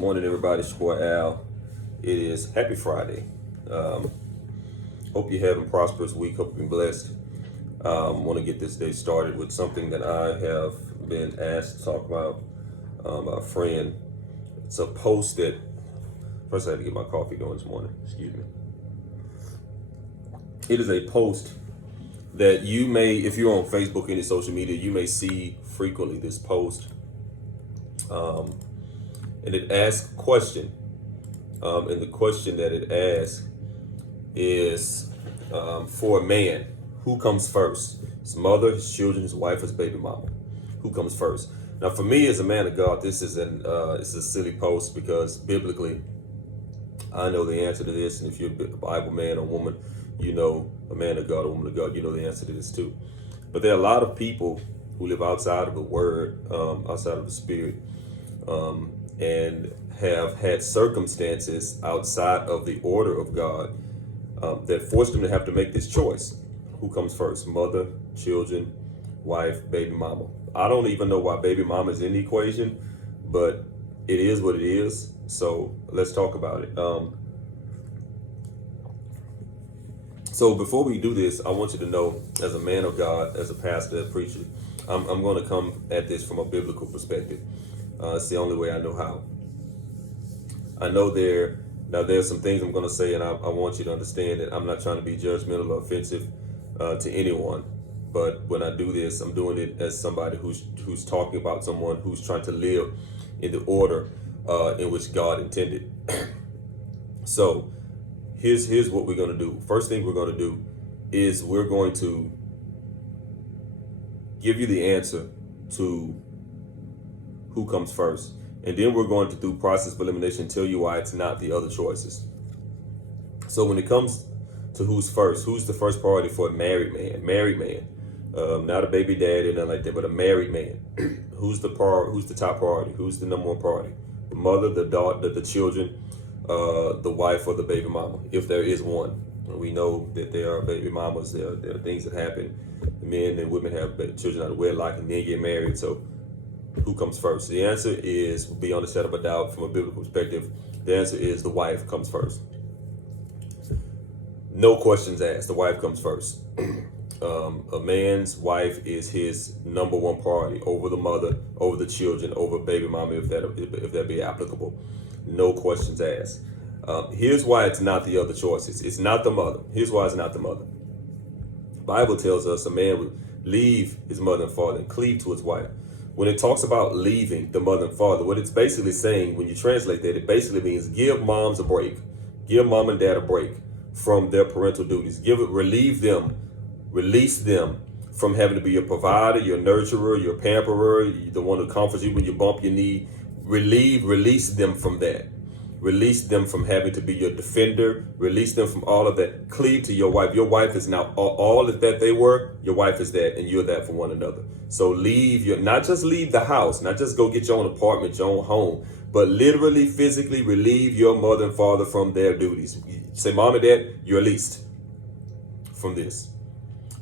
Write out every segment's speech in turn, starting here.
Morning, everybody. It's your boy Al. It is Happy Friday. Hope you're having a prosperous week. Hope you've been blessed. Want to get this day started with something that I have been asked to talk about by a friend. It's a post that, first I had to get my coffee going this morning. Excuse me. It is a post that you may, if you're on Facebook, any social media, you may see frequently this post. And it asks a question. And the question that it asks is for a man, who comes first? His mother, his children, his wife, his baby mama. Who comes first? Now, for me as a man of God, this is it's a silly post because biblically, I know the answer to this. And if you're a Bible man or woman, you know, a man of God, a woman of God, you know the answer to this too. But there are a lot of people who live outside of the Word, outside of the Spirit, and have had circumstances outside of the order of God that forced them to have to make this choice. Who comes first? Mother, children, wife, baby mama. I don't even know why baby mama is in the equation, but it is what it is. So let's talk about it. So before we do this, I want you to know, as a man of God, as a pastor, a preacher, I'm going to come at this from a biblical perspective. It's the only way I know how. I know there's some things I'm going to say, and I want you to understand that I'm not trying to be judgmental or offensive to anyone. But when I do this, I'm doing it as somebody who's talking about someone who's trying to live in the order in which God intended. So here's what we're going to do. First thing we're going to do is we're going to give you the answer to who comes first. And then we're going to do process of elimination, tell you why it's not the other choices. So when it comes to who's first, who's the first priority for a married man, not a baby daddy or nothing like that, but a married man. Who's the top priority? Who's the number one priority? The mother, the daughter, the children, the wife, or the baby mama, if there is one. We know that there are baby mamas, there are things that happen. Men and women have children out of wedlock and then get married. So who comes first? The answer is, beyond a shadow of a doubt, from a biblical perspective, the answer is the wife comes first. No questions asked. The wife comes first. A man's wife is his number one priority over the mother, over the children, over baby mama, if that be applicable. No questions asked. Here's why it's not the other choices. It's not the mother. Here's why it's not the mother. The Bible tells us a man would leave his mother and father and cleave to his wife. When it talks about leaving the mother and father, what it's basically saying, when you translate that, it basically means give moms a break. Give mom and dad a break from their parental duties. Release them from having to be your provider, your nurturer, your pamperer, the one who comforts you when you bump your knee. Release them from that. Release them from having to be your defender. Release them from all of that. Cleave to your wife. Your wife is now all that they were. Your wife is that, and you're that for one another. So not just leave the house, not just go get your own apartment, your own home, but literally, physically relieve your mother and father from their duties. Say, mom and dad, you're released from this.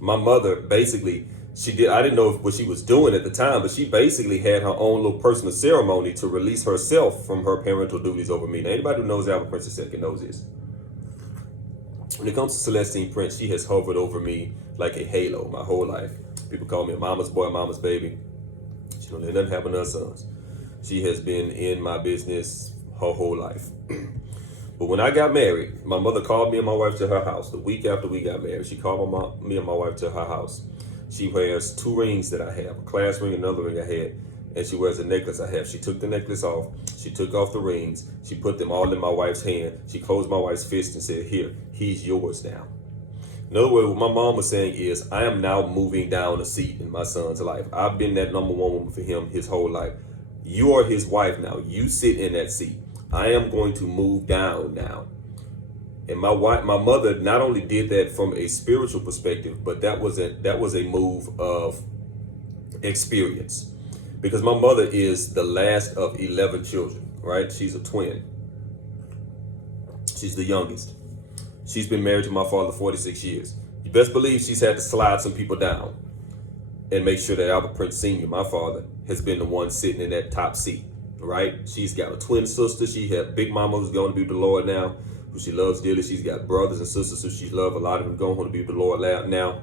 My mother, basically, I didn't know what she was doing at the time, but she basically had her own little personal ceremony to release herself from her parental duties over me. Now, anybody who knows Albert Princess II knows this. When it comes to Celestine Prince, she has hovered over me like a halo my whole life. People call me a mama's boy, mama's baby. She don't let nothing happen to her sons. She has been in my business her whole life. But when I got married, my mother called me and my wife to her house. The week after we got married, she called me and my wife to her house. She wears two rings that I have, a class ring and another ring I had, and she wears a necklace I have. She took the necklace off. She took off the rings. She put them all in my wife's hand. She closed my wife's fist and said, here, he's yours now. In other words, what my mom was saying is, I am now moving down a seat in my son's life. I've been that number one woman for him his whole life. You are his wife now. You sit in that seat. I am going to move down now. And my mother not only did that from a spiritual perspective, but that was a move of experience. Because my mother is the last of 11 children, right? She's a twin. She's the youngest. She's been married to my father 46 years. You best believe she's had to slide some people down and make sure that Albert Prince Sr., my father, has been the one sitting in that top seat. right? She's got a twin sister. She had Big Mama who's going to be with the Lord now, who she loves dearly. She's got brothers and sisters who she loves. A lot of them going to be with the Lord now.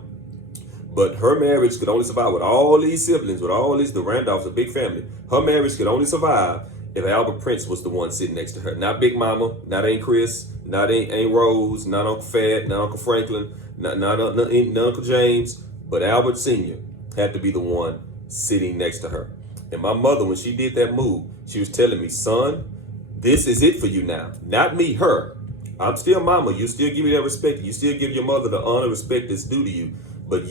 But her marriage could only survive with all these siblings, with all these, the Randolphs, a big family. Her marriage could only survive if Albert Prince was the one sitting next to her. Not Big Mama, not Aunt Chris, not Aunt Rose, not Uncle Fat, not Uncle Franklin, not Uncle James, but Albert Sr. had to be the one sitting next to her. And my mother, when she did that move, she was telling me, son, this is it for you now. Not me, her. I'm still mama. You still give me that respect. You still give your mother the honor, respect that's due to you. But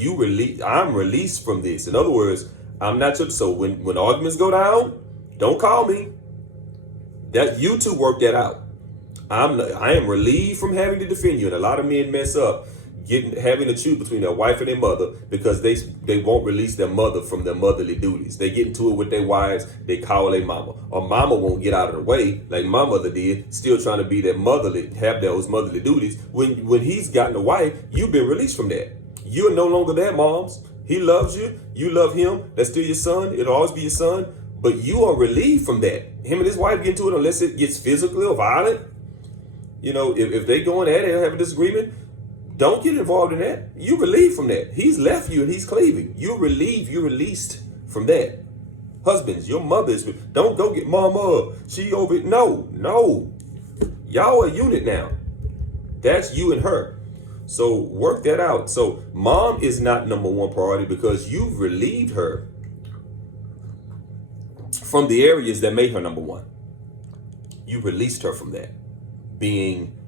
I'm released from this. In other words, I'm not your, so when arguments go down, don't call me. That you two work that out. I am relieved from having to defend you. And a lot of men mess up having to choose between their wife and their mother because they won't release their mother from their motherly duties. They get into it with their wives, they call their mama. Or mama won't get out of the way like my mother did, still trying to be that motherly, have those motherly duties. When he's gotten a wife, you've been released from that. You're no longer that, moms. He loves you, you love him, that's still your son, it'll always be your son. But you are relieved from that. Him and his wife get into it unless it gets physically or violent. You know, if they going at it and have a disagreement, don't get involved in that. You relieved from that. He's left you and he's cleaving. You're relieved. You're released from that. Husbands, your mothers, don't go get mama. She over it. No. Y'all are a unit now. That's you and her. So work that out. So mom is not number one priority because you've relieved her from the areas that made her number one. You released her from that. Being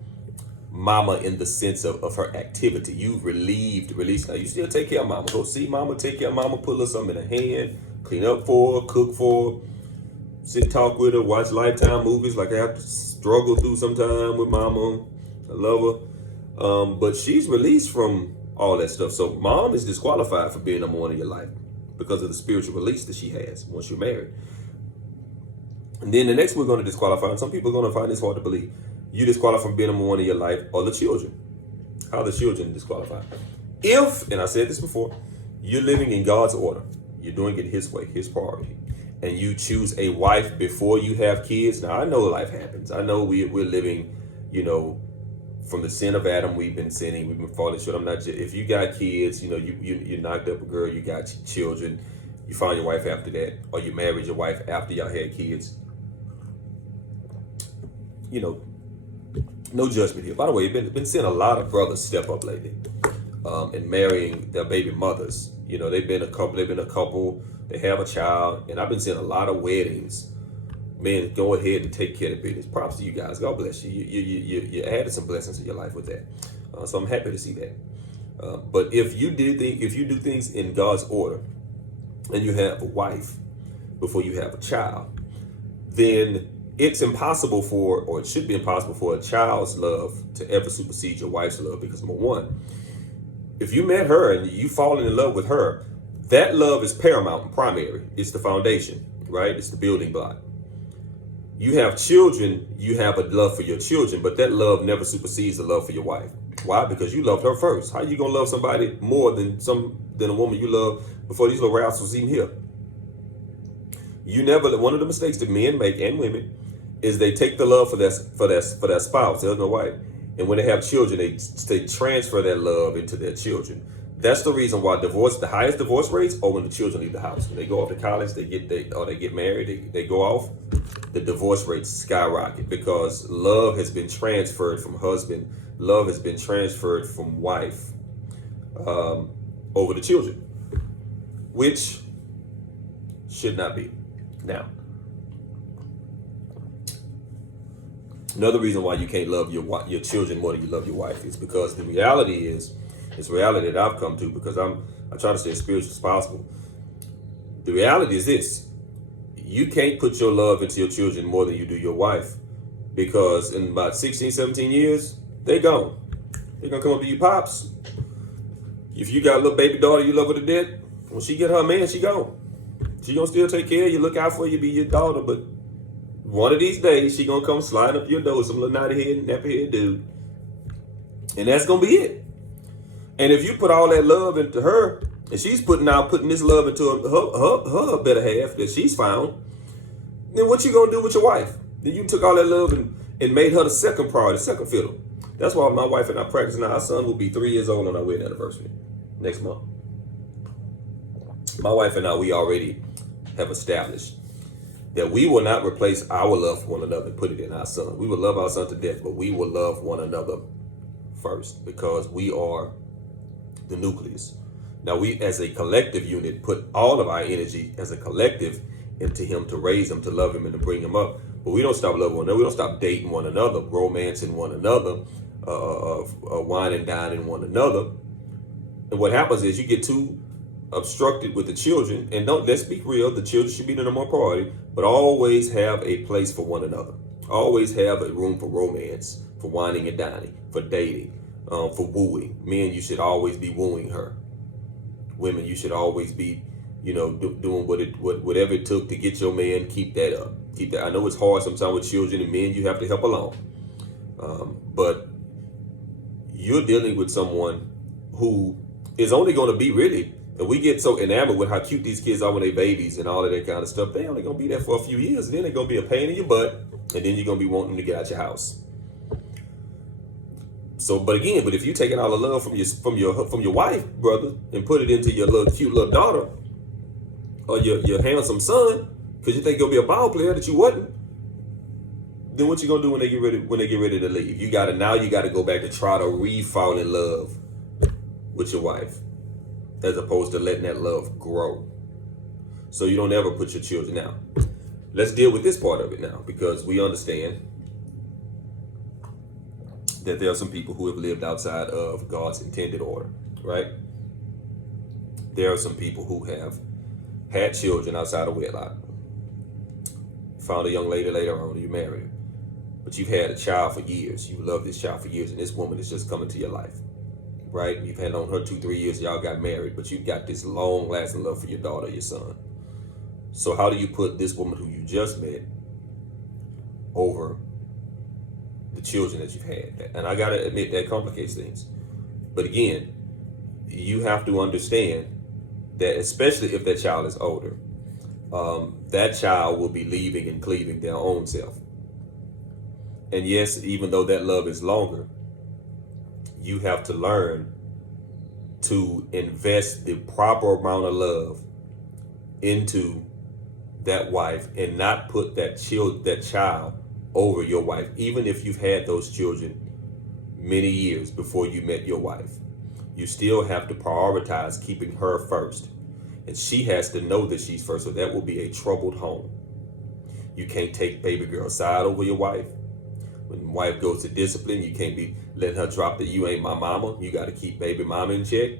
mama in the sense of her activity. You released. Now you still take care of mama. Go see mama, take care of mama, put her something in her hand, clean up for her, cook for her, sit talk with her, watch Lifetime movies like I have to struggle through sometime with mama. I love her. But she's released from all that stuff. So mom is disqualified for being number one in your life because of the spiritual release that she has once you're married. And then the next we're going to disqualify, and some people are going to find this hard to believe, you disqualify from being number one in your life or the children. How are the children disqualified? If, and I said this before, you're living in God's order, you're doing it his way, his priority, and you choose a wife before you have kids. Now, I know life happens. I know we're living, from the sin of Adam, we've been sinning, we've been falling short. If you got kids, you knocked up a girl, you got children, you found your wife after that, or you married your wife after y'all had kids. No judgment here. By the way, been seeing a lot of brothers step up lately, and marrying their baby mothers. They've been a couple, they have a child, and I've been seeing a lot of weddings. Men, go ahead and take care of business. Props to you guys. God bless you. You added some blessings to your life with that. So I'm happy to see that. But if you do things in God's order, and you have a wife before you have a child, then it's impossible or it should be impossible for a child's love to ever supersede your wife's love. Because number one, if you met her and you fallen in love with her, that love is paramount and primary. It's the foundation, right? It's the building block. You have children, you have a love for your children, but that love never supersedes the love for your wife. Why? Because you loved her first. How you gonna love somebody more than a woman you love before these little rascals even here? One of the mistakes that men make, and women, is they take the love for their spouse, their other wife, and when they have children, they transfer that love into their children. That's the reason why the highest divorce rates are when the children leave the house. When they go off to college, they get married, they go off, the divorce rates skyrocket because love has been transferred from husband, love has been transferred from wife over to children, which should not be. Now, another reason why you can't love your children more than you love your wife is because the reality is, it's reality that I've come to because I try to stay as spiritual as possible. The reality is this: you can't put your love into your children more than you do your wife, because in about 16, 17 years, they're gone. They're gonna come up to you, pops. If you got a little baby daughter, you love her to death. When she get her man, she gone. She gonna still take care of you, look out for you, be your daughter, but one of these days, she gonna come sliding up your door, some little naughty head, nappy head dude. And that's gonna be it. And if you put all that love into her, and she's putting this love into her better half that she's found, Then what you gonna do with your wife? Then you took all that love and made her the second priority, the second fiddle. That's why my wife and I practice now. Our son will be 3 years old on our wedding anniversary next month. My wife and I, we already have established that we will not replace our love for one another and put it in our son. We will love our son to death, but we will love one another first because we are the nucleus. Now we as a collective unit put all of our energy as a collective into him to raise him, to love him, and to bring him up. But we don't stop loving one another. We don't stop dating one another, romancing one another, wine and dining one another. And what happens is you get too obstructed with the children, and let's be real, the children should be the number one priority, but always have a place for one another. Always have a room for romance, for whining and dining, for dating, for wooing. Men, you should always be wooing her. Women, you should always be, doing whatever it took to get your man. Keep that up. Keep that. I know it's hard sometimes with children and men. You have to help along, but you're dealing with someone who is only going to be really. And we get so enamored with how cute these kids are when they babies and all of that kind of stuff. They only going to be there for a few years, and then they're going to be a pain in your butt, and then you're going to be wanting them to get out your house. So, but if you're taking all the love from your wife, brother, and put it into your little cute little daughter or your handsome son, because you think you'll be a ball player that you wasn't, then what you gonna do when they get ready to leave? You gotta go back to try to re-fall in love with your wife, as opposed to letting that love grow. So you don't ever put your children out. Let's deal with this part of it now, because we understand that there are some people who have lived outside of God's intended order, right? There are some people who have had children outside of wedlock. Found a young lady later on, you married her. But you've had a child for years. You love this child for years, and this woman is just coming to your life, right? You've had on her 2-3 years, y'all got married, but you've got this long-lasting love for your daughter, your son. So how do you put this woman who you just met over the children that you've had? And I gotta admit, that complicates things. But again, you have to understand that, especially if that child is older, that child will be leaving and cleaving their own self. And yes, even though that love is longer, you have to learn to invest the proper amount of love into that wife and not put that child over your wife, even if you've had those children many years before you met your wife. You still have to prioritize keeping her first. And she has to know that she's first, so that will be a troubled home. You can't take baby girl's side over your wife. When wife goes to discipline, you can't be letting her drop the "you ain't my mama." You got to keep baby mama in check.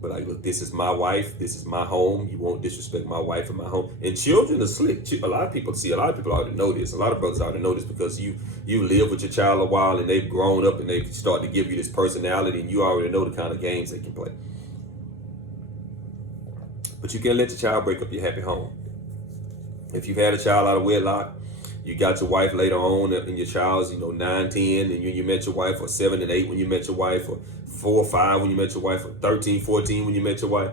But like, look, this is my wife. This is my home. You won't disrespect my wife and my home. And children are slick. A lot of people already know this. A lot of brothers already know this, because you live with your child a while and they've grown up and they start to give you this personality, and you already know the kind of games they can play. But you can't let your child break up your happy home. If you've had a child out of wedlock, you got your wife later on, and your child's 9, 10, and you met your wife, or 7 and 8 when you met your wife, or 4 or 5 when you met your wife, or 13, 14 when you met your wife,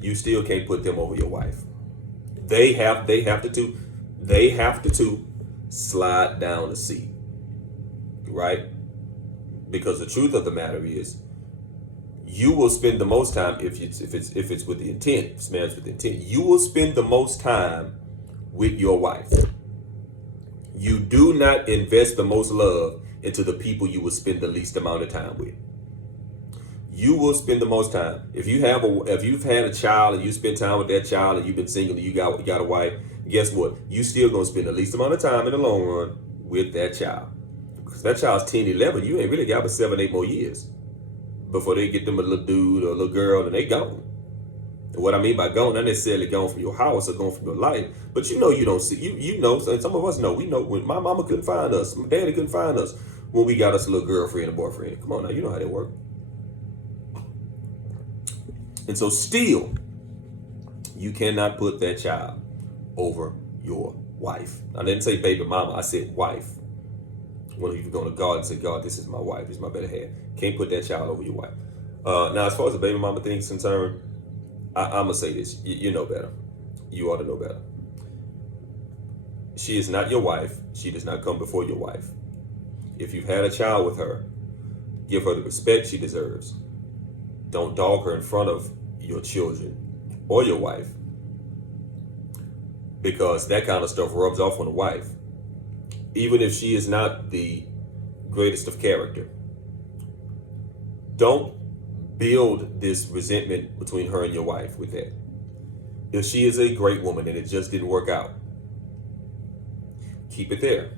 you still can't put them over your wife. They have to slide down the seat, right? Because the truth of the matter is, you will spend the most time, if it's with the intent, if it's marriage with intent, you will spend the most time with your wife. You do not invest the most love into the people you will spend the least amount of time with. You will spend the most time. If you've had a child and you spend time with that child, and you've been single and you got a wife, guess what? You still gonna spend the least amount of time in the long run with that child. Because that child's 10, 11, you ain't really got but 7, 8 more years before they get them a little dude or a little girl and they gone. And what I mean by gone, not necessarily gone from your house or gone from your life, but you don't see, and some of us know, we know when my mama couldn't find us, my daddy couldn't find us when we got us a little girlfriend and boyfriend. Come on now, you know how that works. And so still, you cannot put that child over your wife. I didn't say baby mama, I said wife. When you go to God and say, God, this is my wife, this is my better half. Can't put that child over your wife. Now, as far as the baby mama thing is concerned, I'm going to say this. You know better. You ought to know better. She is not your wife. She does not come before your wife. If you've had a child with her, give her the respect she deserves. Don't dog her in front of your children or your wife, because that kind of stuff rubs off on the wife, even if she is not the greatest of character. Don't build this resentment between her and your wife with that. If she is a great woman and it just didn't work out, keep it there.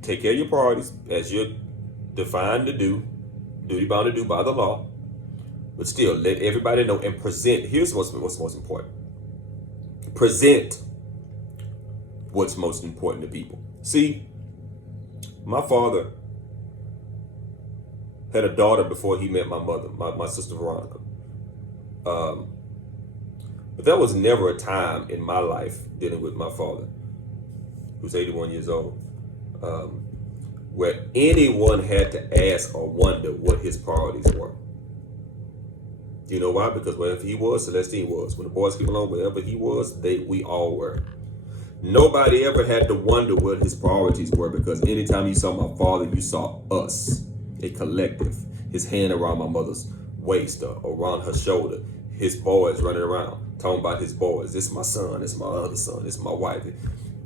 Take care of your priorities as you're defined to do, duty bound to do by the law. But still, let everybody know and present. Here's what's most important. Present what's most important to people. See, my father had a daughter before he met my mother, my sister Veronica. But there was never a time in my life dealing with my father, who's 81 years old, where anyone had to ask or wonder what his priorities were. Do you know why? Because wherever he was, Celestine was. When the boys came along, wherever he was, we all were. Nobody ever had to wonder what his priorities were, because anytime you saw my father, you saw us, a collective. His hand around my mother's waist or around her shoulder. His boys running around, talking about his boys. This is my son, this is my other son, this is my wife.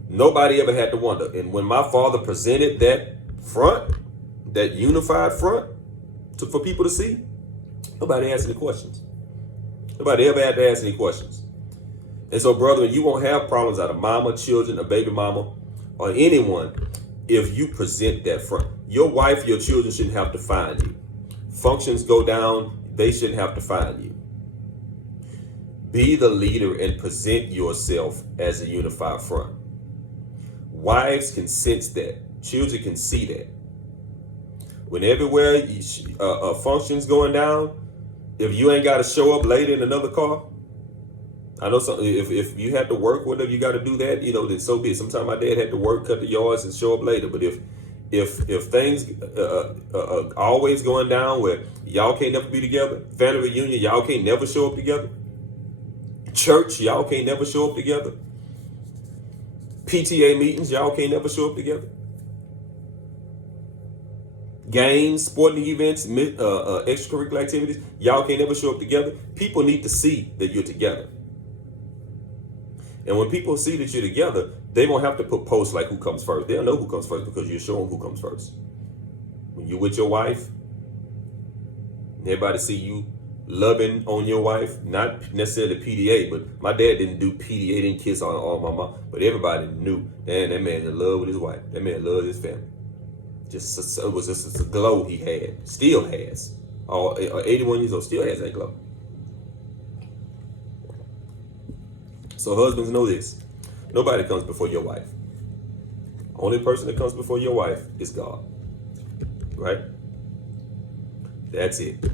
Nobody ever had to wonder. And when my father presented that front, that unified front for people to see, nobody asked any questions. Nobody ever had to ask any questions. And so, brethren, you won't have problems out of mama, children, a baby mama, or anyone if you present that front. Your wife, your children shouldn't have to find you. Functions go down, they shouldn't have to find you. Be the leader and present yourself as a unified front. Wives can sense that. Children can see that. When everywhere functions going down, if you ain't got to show up later in another car, I know some, if you had to work, whatever you got to do that, then so be it. Sometimes my dad had to work, cut the yards, and show up later. But if things are always going down where y'all can't never be together, family reunion, y'all can't never show up together, church, y'all can't never show up together, PTA meetings, y'all can't never show up together, games, sporting events, extracurricular activities, y'all can't never show up together. People need to see that you're together. And when people see that you're together, they won't have to put posts like who comes first. They'll know who comes first because you're showing who comes first. When you're with your wife, everybody see you loving on your wife, not necessarily PDA, but my dad didn't do PDA, didn't kiss on my mom, but everybody knew, man, that man's in love with his wife. That man loves his family. It was just a glow he had, still has. 81 years old, still has that glow. So husbands, know this. Nobody comes before your wife. Only person that comes before your wife is God. Right? That's it.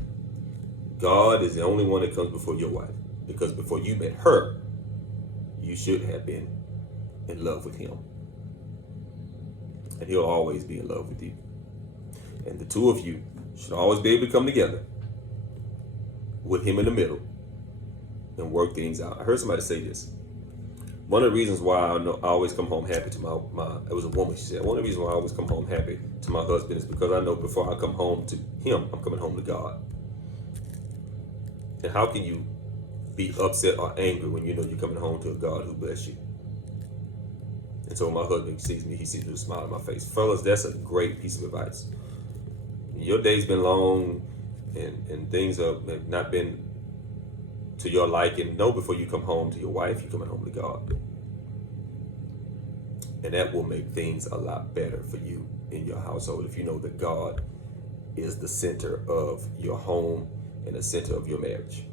God is the only one that comes before your wife. Because before you met her, you should have been in love with him. And he'll always be in love with you. And the two of you should always be able to come together with him in the middle and work things out. I heard somebody say this. One of the reasons why I always come home happy to my it was a woman, she said, one of the reasons why I always come home happy to my husband is because I know before I come home to him, I'm coming home to God. And how can you be upset or angry when you know you're coming home to a God who bless you? And so when my husband sees me, he sees a smile on my face. Fellas, that's a great piece of advice. Your day's been long and things have not been to your liking. Know before you come home to your wife, you're coming home to God. And that will make things a lot better for you in your household if you know that God is the center of your home and the center of your marriage.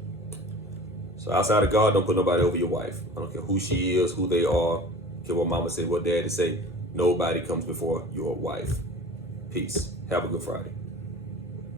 So outside of God, don't put nobody over your wife. I don't care who she is, who they are. I don't care what mama say, what daddy say. Nobody comes before your wife. Peace. Have a good Friday.